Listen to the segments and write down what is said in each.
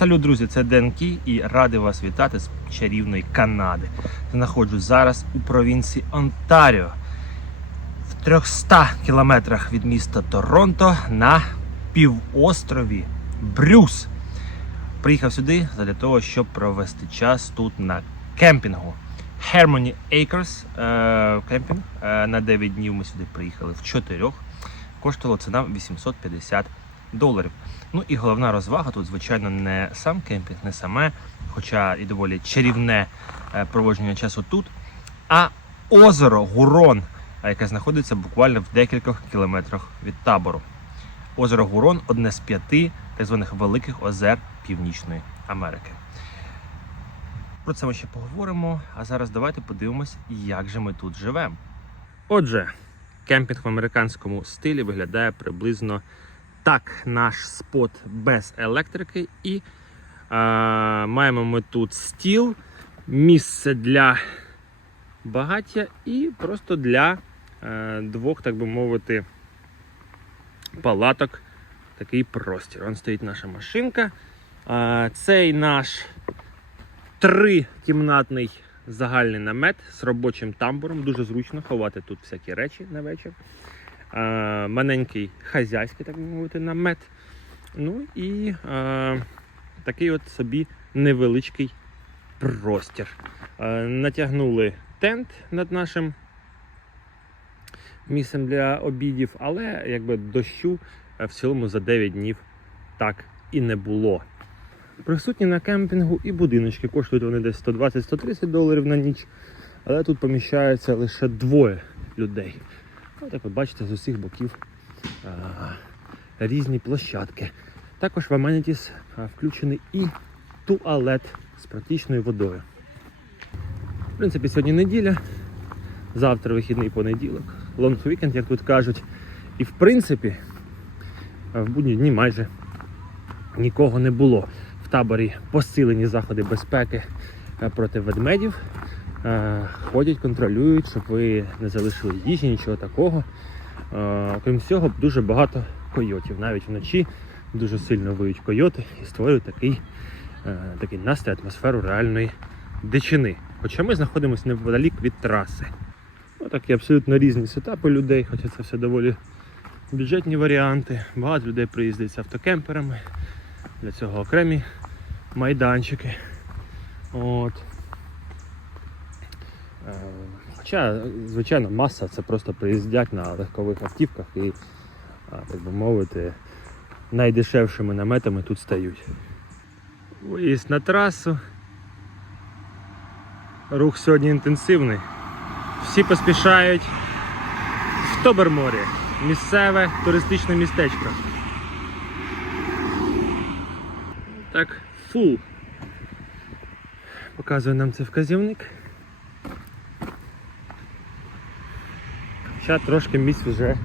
Салют, друзі, це Денкі і радий вас вітати з чарівної Канади. Знаходжусь зараз у провінції Онтаріо в 300 кілометрах від міста Торонто на півострові Брюс. Приїхав сюди для того, щоб провести час тут на кемпінгу. Harmony Acres е, кемпінг. Е, на 9 днів ми сюди приїхали в 4. Коштувало це нам 850 доларів. Ну і головна розвага тут, звичайно, не сам кемпінг, не саме, хоча і доволі чарівне е, проводження часу тут, а озеро Гурон, е, яке знаходиться буквально в декількох кілометрах від табору. Озеро Гурон одне з п'яти так званих великих озер Північної Америки. Про це ми ще поговоримо. А зараз давайте подивимось, як же ми тут живемо. Отже, кемпінг в американському стилі виглядає приблизно так наш спот без електрики. І е, маємо ми тут стіл, місце для багаття і просто для е, двох, так би мовити, палаток. Такий простір. Вон стоїть наша машинка. Е, цей наш трикімнатний загальний намет з робочим тамбуром. Дуже зручно ховати тут всякі речі на вечір. Е, маленький хазяйський, так би мовити, намет. Ну і е, такий от собі невеличкий простір. Е, натягнули тент над нашим місцем для обідів, але якби дощу е, в цілому за 9 днів так і не було. Присутні на кемпінгу і будиночки. Коштують вони десь 120-130 доларів на ніч, але тут поміщається лише двоє людей. Ну, так от бачите, з усіх боків а, різні площадки. Також в Amenities а, включений і туалет з протічною водою. В принципі, сьогодні неділя, завтра вихідний понеділок, лонг вікенд, як тут кажуть. І в принципі, в будні дні майже нікого не було. В таборі посилені заходи безпеки е, проти ведмедів. Е, Ходять, контролюють, щоб ви не залишили їжі, нічого такого. Е, Окрім цього, дуже багато койотів. Навіть вночі дуже сильно виють койоти і створюють такий, е, такий настрій, атмосферу реальної дичини. Хоча ми знаходимося неподалік від траси. Ну, такі абсолютно різні сетапи людей, хоча це все доволі бюджетні варіанти. Багато людей приїздить з автокемперами. Для цього окремі майданчики. От. Е, Хоча, звичайно, маса це просто приїздять на легкових автівках і, так би мовити, найдешевшими наметами тут стають. Виїзд на трасу. Рух сьогодні інтенсивний. Всі поспішають в Тоберморі, місцеве туристичне містечко. Так, фул. Показує нам це вказівник. Хоча трошки місць вже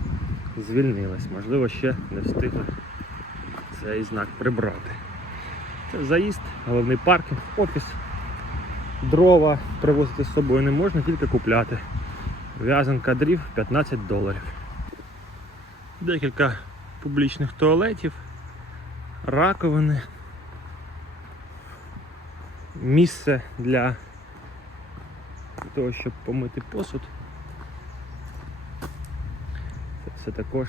звільнилось, можливо, ще не встигли цей знак прибрати. Це заїзд, головний паркінг, офіс. Дрова привозити з собою не можна, тільки купляти. В'язанка дрів 15 доларів. Декілька публічних туалетів, раковини, місце для того, щоб помити посуд. Це також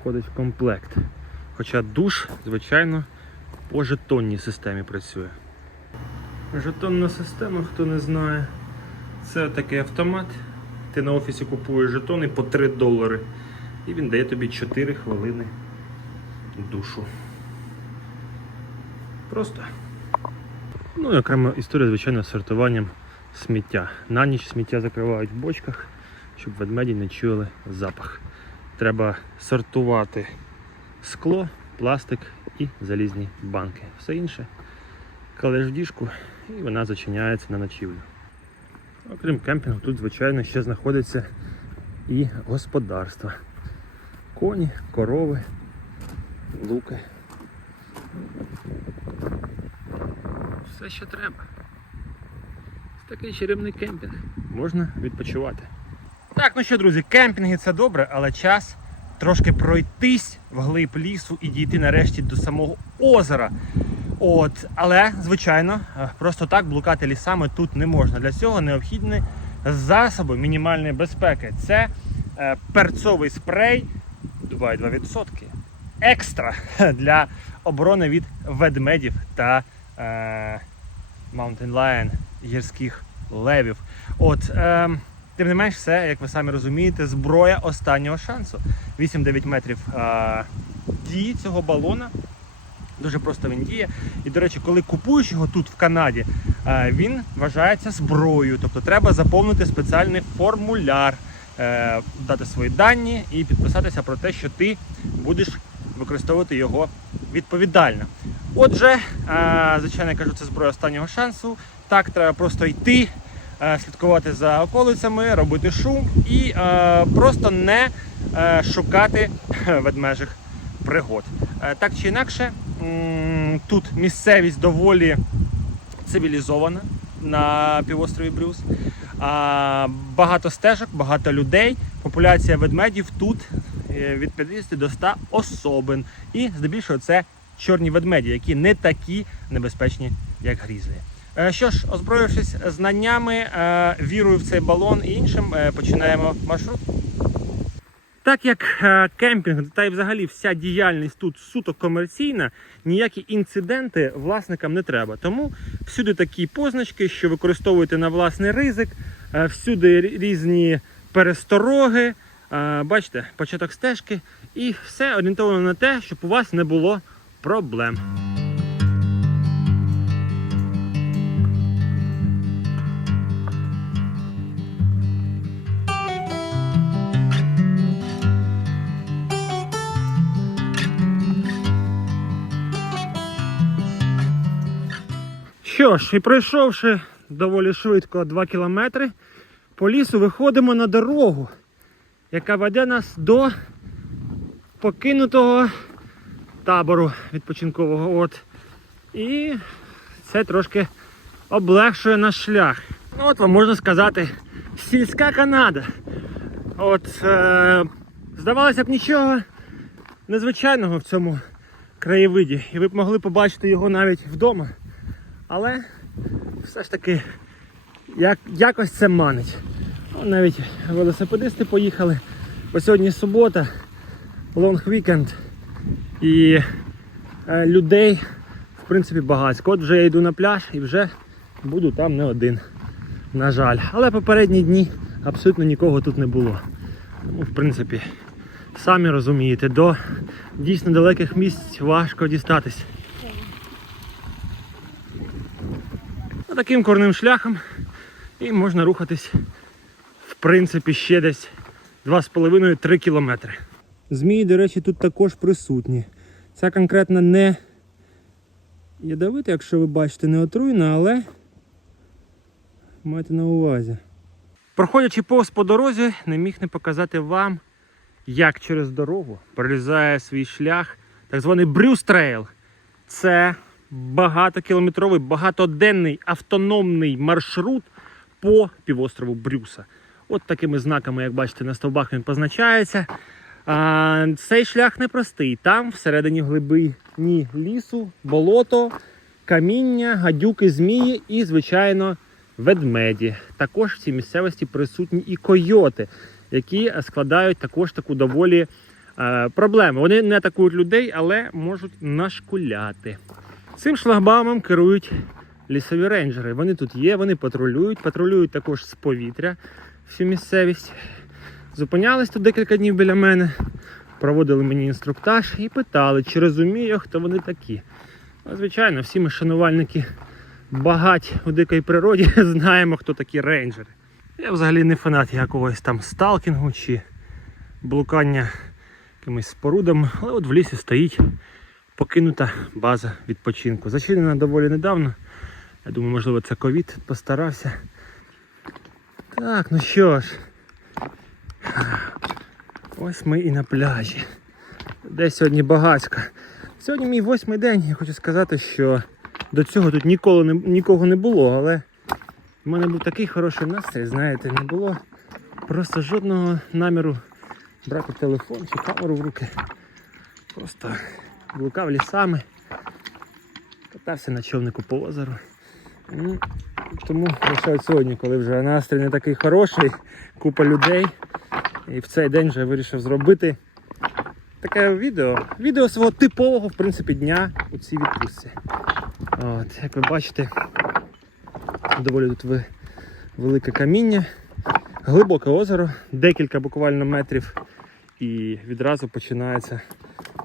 входить в комплект. Хоча душ, звичайно, по жетонній системі працює. Жетонна система, хто не знає, це такий автомат. Ти на офісі купуєш жетони по 3 долари. І він дає тобі 4 хвилини душу. Просто. Ну і окрема історія, звичайно, з сортуванням сміття. На ніч сміття закривають в бочках, щоб ведмеді не чули запах. Треба сортувати скло, пластик і залізні банки. Все інше кладеш в діжку і вона зачиняється на ночівлю. Окрім кемпінгу, тут, звичайно, ще знаходиться і господарство. Коні, корови, луки. Все, що треба. Це такий чарівний кемпінг. Можна відпочивати. Так, ну що, друзі, кемпінги це добре, але час трошки пройтись вглиб лісу і дійти нарешті до самого озера. От, але, звичайно, е, просто так блукати лісами тут не можна. Для цього необхідні засоби мінімальної безпеки. Це е, перцовий спрей 2,2%. Екстра для оборони від ведмедів та е, Mountain Lion, гірських левів. От, е, тим не менш, це, як ви самі розумієте, зброя останнього шансу. 8-9 метрів е, дії цього балона. Дуже просто він діє. І, до речі, коли купуєш його тут в Канаді, він вважається зброєю. Тобто треба заповнити спеціальний формуляр, е, дати свої дані і підписатися про те, що ти будеш використовувати його відповідально. Отже, звичайно, я кажу, це зброя останнього шансу. Так, треба просто йти, слідкувати за околицями, робити шум і е, просто не е, шукати ведмежих пригод. Е, Так чи інакше, тут місцевість доволі цивілізована на півострові Брюс. Багато стежок, багато людей. Популяція ведмедів тут е, від 50 до 100 особин. І здебільшого це чорні ведмеді, які не такі небезпечні, як грізлі. Е, Що ж, озброївшись знаннями, е, вірою в цей балон і іншим, е, починаємо маршрут. Так як кемпінг та й взагалі вся діяльність тут суто комерційна, ніякі інциденти власникам не треба. Тому всюди такі позначки, що використовуєте на власний ризик, всюди різні перестороги. Бачите, початок стежки, і все орієнтовано на те, щоб у вас не було проблем. Що ж, і пройшовши доволі швидко 2 кілометри, по лісу виходимо на дорогу, яка веде нас до покинутого табору відпочинкового. От. І це трошки облегшує наш шлях. Ну, От вам можна сказати, сільська Канада. От, е, здавалося б, нічого незвичайного в цьому краєвиді. І ви б могли побачити його навіть вдома. Але все ж таки як, якось це манить. Ну, навіть велосипедисти поїхали. Бо сьогодні субота, лонг вікенд. І е, людей в принципі багатько. От вже я йду на пляж і вже буду там не один. На жаль. Але попередні дні абсолютно нікого тут не було. Тому, в принципі, самі розумієте, до дійсно далеких місць важко дістатись. Таким корним шляхом і можна рухатись в принципі ще десь 2,5-3 кілометри. Змії, до речі, тут також присутні. Ця конкретно не ядовита, якщо ви бачите, не отруйна, але майте на увазі. Проходячи повз по дорозі, не міг не показати вам, як через дорогу прорізає свій шлях так званий Брюс Трейл. Це багатокілометровий, багатоденний автономний маршрут по півострову Брюса. От такими знаками, як бачите, на стовбах він позначається. А, цей шлях непростий. Там всередині глибині лісу, болото, каміння, гадюки, змії і, звичайно, ведмеді. Також в цій місцевості присутні і койоти, які складають також таку доволі е, проблему. Вони не атакують людей, але можуть нашкуляти. Цим шлагбаумом керують лісові рейнджери. Вони тут є, вони патрулюють, патрулюють також з повітря всю місцевість. Зупинялись тут декілька днів біля мене, проводили мені інструктаж і питали, чи розумію, хто вони такі. Ну, звичайно, всі ми шанувальники багать у дикій природі знаємо, хто такі рейнджери. Я взагалі не фанат якогось там сталкінгу чи блукання якимись спорудами, але от в лісі стоїть покинута база відпочинку. Зачинена доволі недавно. Я думаю, можливо, це ковід постарався. Так, ну що ж. Ось ми і на пляжі. Десь сьогодні багатько. Сьогодні мій восьмий день. Я хочу сказати, що до цього тут ніколи не, нікого не було, але в мене був такий хороший настрій, знаєте, не було просто жодного наміру брати телефон чи камеру в руки. Просто блукав лісами, Катався на човнику по озеру. Ну, Тому лише от сьогодні, коли вже настрій не такий хороший, купа людей. І в цей день вже вирішив зробити таке відео. Відео свого типового, в принципі, дня у цій відпустці. От, як ви бачите, доволі тут ви- велике каміння, глибоке озеро, декілька буквально метрів, і відразу починається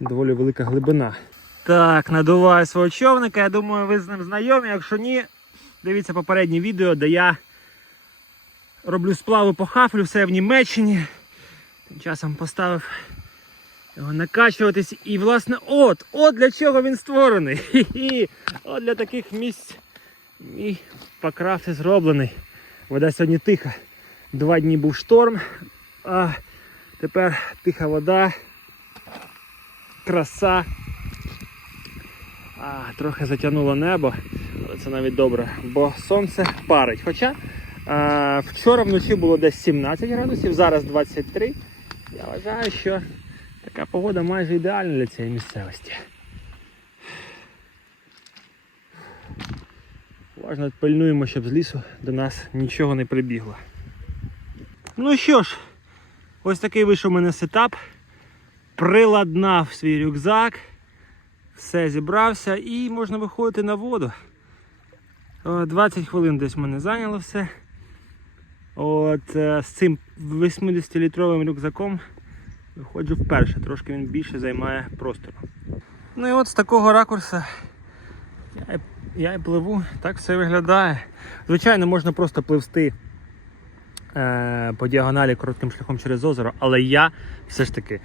доволі велика глибина. Так, надуваю свого човника. Я думаю, ви з ним знайомі. Якщо ні, дивіться попереднє відео, де я роблю сплави по хафлю, все в Німеччині. Тим часом поставив його накачуватись. І, власне, от, от для чого він створений. Хі-хі. От для таких місць мій покрафт зроблений. Вода сьогодні тиха. Два дні був шторм, а тепер тиха вода, краса. А, трохи затягнуло небо, але це навіть добре, бо сонце парить. Хоча а, вчора вночі було десь 17 градусів, зараз 23. Я вважаю, що така погода майже ідеальна для цієї місцевості. Уважно пильнуємо, щоб з лісу до нас нічого не прибігло. Ну що ж, ось такий вийшов у мене сетап. Приладнав свій рюкзак, все зібрався і можна виходити на воду. 20 хвилин десь мене зайняло все. От е, з цим 80-літровим рюкзаком виходжу вперше, трошки він більше займає простору. Ну і от з такого ракурса я, я і пливу, так все виглядає. Звичайно, можна просто пливсти е, по діагоналі коротким шляхом через озеро, але я все ж таки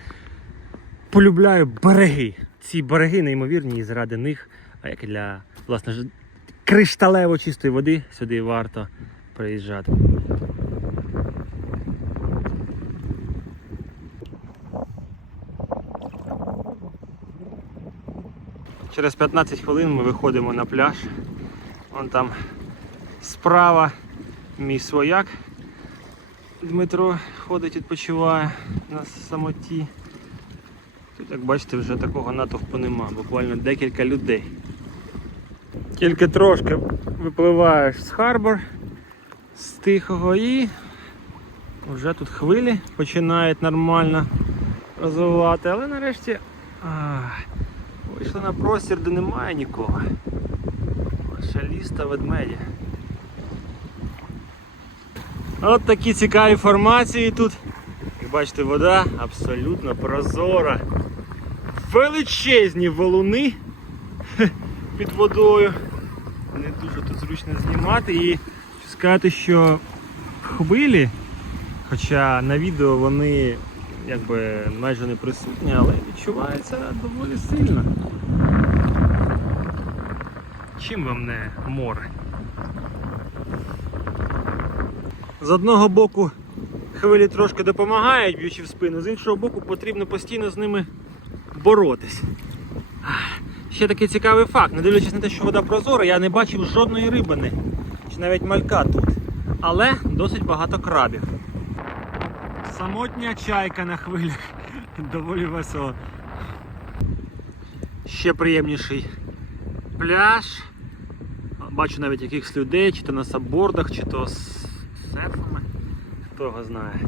полюбляю береги. Ці береги неймовірні, і заради них, а як і для власне кришталево чистої води, сюди варто приїжджати. Через 15 хвилин ми виходимо на пляж. Вон там справа мій свояк. Дмитро ходить, відпочиває на самоті. Тут, як бачите, вже такого натовпу нема, буквально декілька людей. Тільки трошки випливаєш з харбор, з тихого і вже тут хвилі починають нормально розвивати, але нарешті а, вийшли на простір, де немає нікого. Лише ліс та ведмеді. От такі цікаві формації тут. Як бачите, вода абсолютно прозора. Величезні валуни під водою. Не дуже тут зручно знімати і сказати, що хвилі, хоча на відео вони якби майже не присутні, але відчуваються доволі сильно. Чим вам не море? З одного боку хвилі трошки допомагають, б'ючи в спину, з іншого боку потрібно постійно з ними боротись. Ще такий цікавий факт, не дивлячись на те, що вода прозора, я не бачив жодної рибини, чи навіть малька тут. Але досить багато крабів. Самотня чайка на хвилях. Доволі весело. Ще приємніший пляж. Бачу навіть якихось людей, чи то на саббордах, чи то з серфами. Хто його знає.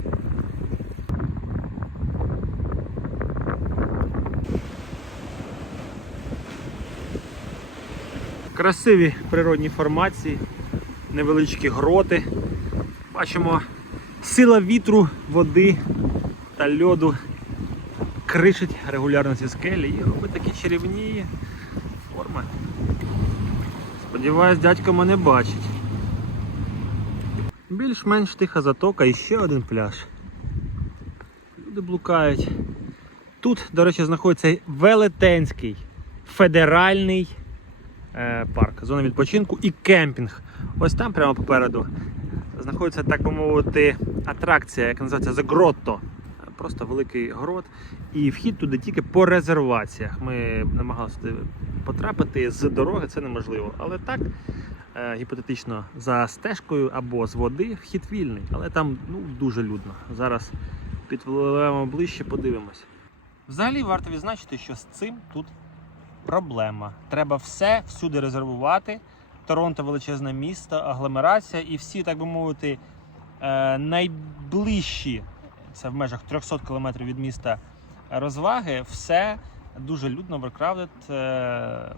Красиві природні формації, невеличкі гроти. Бачимо сила вітру, води та льоду кришить регулярно ці скелі і робить такі чарівні форми. Сподіваюсь, дядько мене бачить. Більш-менш тиха затока і ще один пляж. Люди блукають. Тут, до речі, знаходиться Велетенський федеральний парк, зона відпочинку і кемпінг. Ось там прямо попереду знаходиться, так би мовити, атракція, яка називається The Grotto. Просто великий грот. І вхід туди тільки по резерваціях. Ми намагалися туди потрапити з дороги, це неможливо. Але так, е, гіпотетично, за стежкою або з води вхід вільний, але там ну, дуже людно. Зараз підпливемо ближче, подивимось. Взагалі варто відзначити, що з цим тут проблема. Треба все всюди резервувати. Торонто величезне місто, агломерація, і всі, так би мовити, е, найближчі, це в межах 300 км від міста розваги, все дуже людно, оверкравдед, е,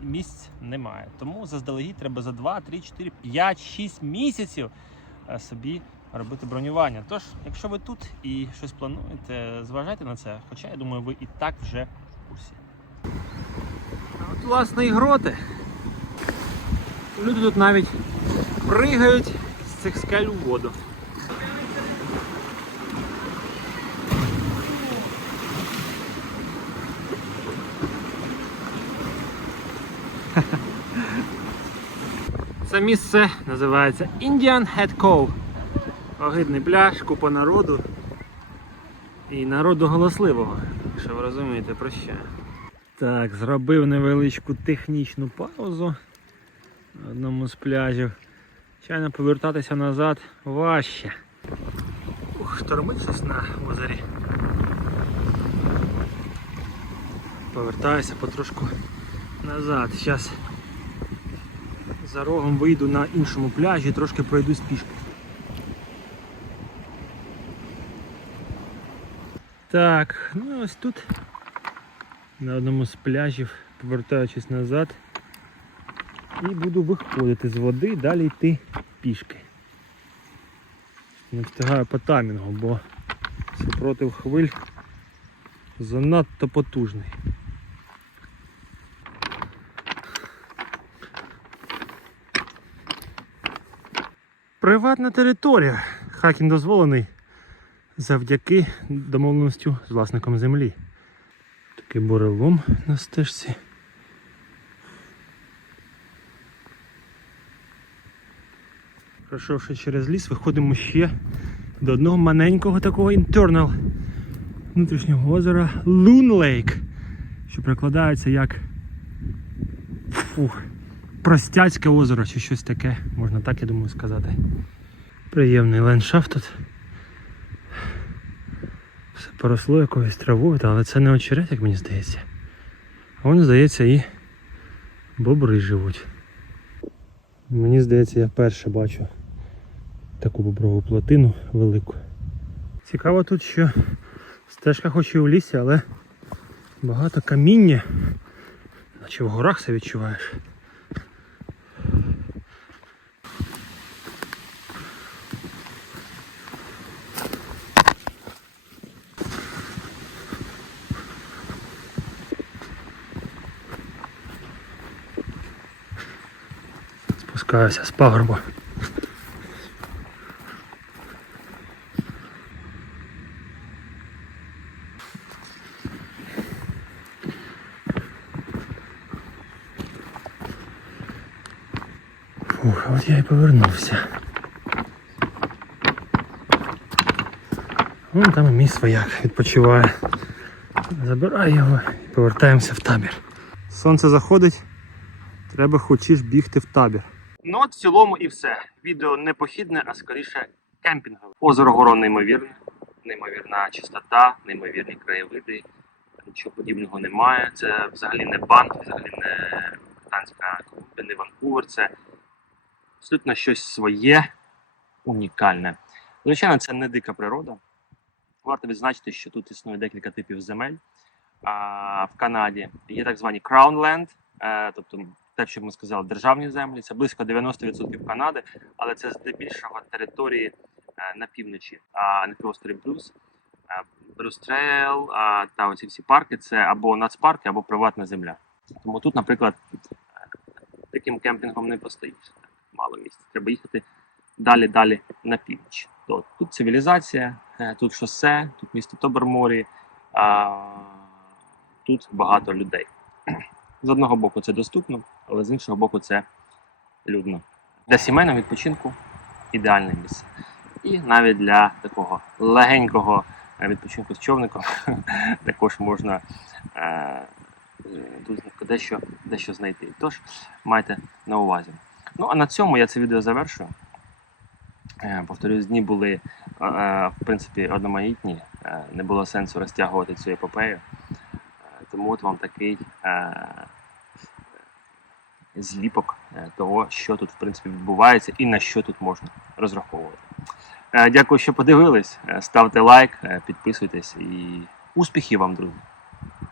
місць немає. Тому заздалегідь треба за 2, 3, 4, 5, 6 місяців е, собі робити бронювання. Тож, якщо ви тут і щось плануєте, зважайте на це. Хоча я думаю, ви і так вже в курсі. Власне і гроти. Люди тут навіть пригають з цих скель у воду. Це місце називається Indian Head Cove. Огидний пляж, купа народу. І народу голосливого, якщо ви розумієте про що. Так, зробив невеличку технічну паузу на одному з пляжів. Звичайно, повертатися назад важче. Ух, штормить щось на озері. Повертаюся потрошку назад. Зараз за рогом вийду на іншому пляжі, трошки пройдусь пішки. Так, ну ось тут на одному з пляжів, повертаючись назад, і буду виходити з води, далі йти пішки. Не встигаю по таймінгу, бо супротив хвиль занадто потужний. Приватна територія. Хакінг дозволений завдяки домовленостю з власником землі. Такий бурелом на стежці. Пройшовши через ліс, виходимо ще до одного маленького такого інтернал внутрішнього озера Loon Lake, що перекладається як фух, простяцьке озеро чи щось таке, можна так, я думаю, сказати. Приємний ландшафт тут. Поросло якоюсь травою, але це не очерет, як мені здається. А воно, здається, і бобри живуть. Мені здається, я вперше бачу таку боброву плотину велику. Цікаво тут, що стежка хоч і в лісі, але багато каміння. Наче в горах це відчуваєш. Спускаюся з пагорбу. Фух, от я і повернувся. Вон там і мій свояк відпочиває. Забираю його і повертаємося в табір. Сонце заходить, треба хочеш бігти в табір. Ну от в цілому і все. Відео не похідне, а скоріше кемпінгове. Озеро Горо неймовірне, неймовірна чистота, неймовірні краєвиди. Нічого подібного немає. Це взагалі не банк, взагалі не Британська Колумбія, не Ванкувер. Це абсолютно щось своє, унікальне. Звичайно, це не дика природа. Варто відзначити, що тут існує декілька типів земель. А, в Канаді є так звані Crown е, тобто те, що ми сказали, державні землі. Це близько 90% Канади, але це здебільшого території е, на півночі, а на півострові Брюс. Брюс Трейл та оці всі парки це або нацпарки, або приватна земля. Тому тут, наприклад, е, таким кемпінгом не постоїш. Мало місця. Треба їхати далі, далі на північ. То, тут цивілізація, е, тут шосе, тут місто Тоберморі, тут багато людей. З одного боку це доступно, але з іншого боку це людно. Для сімейного відпочинку ідеальне місце. І навіть для такого легенького е, відпочинку з човником також можна е, е, дещо, дещо знайти. Тож майте на увазі. Ну а на цьому я це відео завершую. Е, Повторюсь, дні були е, в принципі одноманітні, не було сенсу розтягувати цю епопею. Тому от вам такий зліпок е, того, що тут в принципі відбувається і на що тут можна розраховувати. Е, Дякую, що подивились. Е, Ставте лайк, підписуйтесь і успіхів вам, друзі!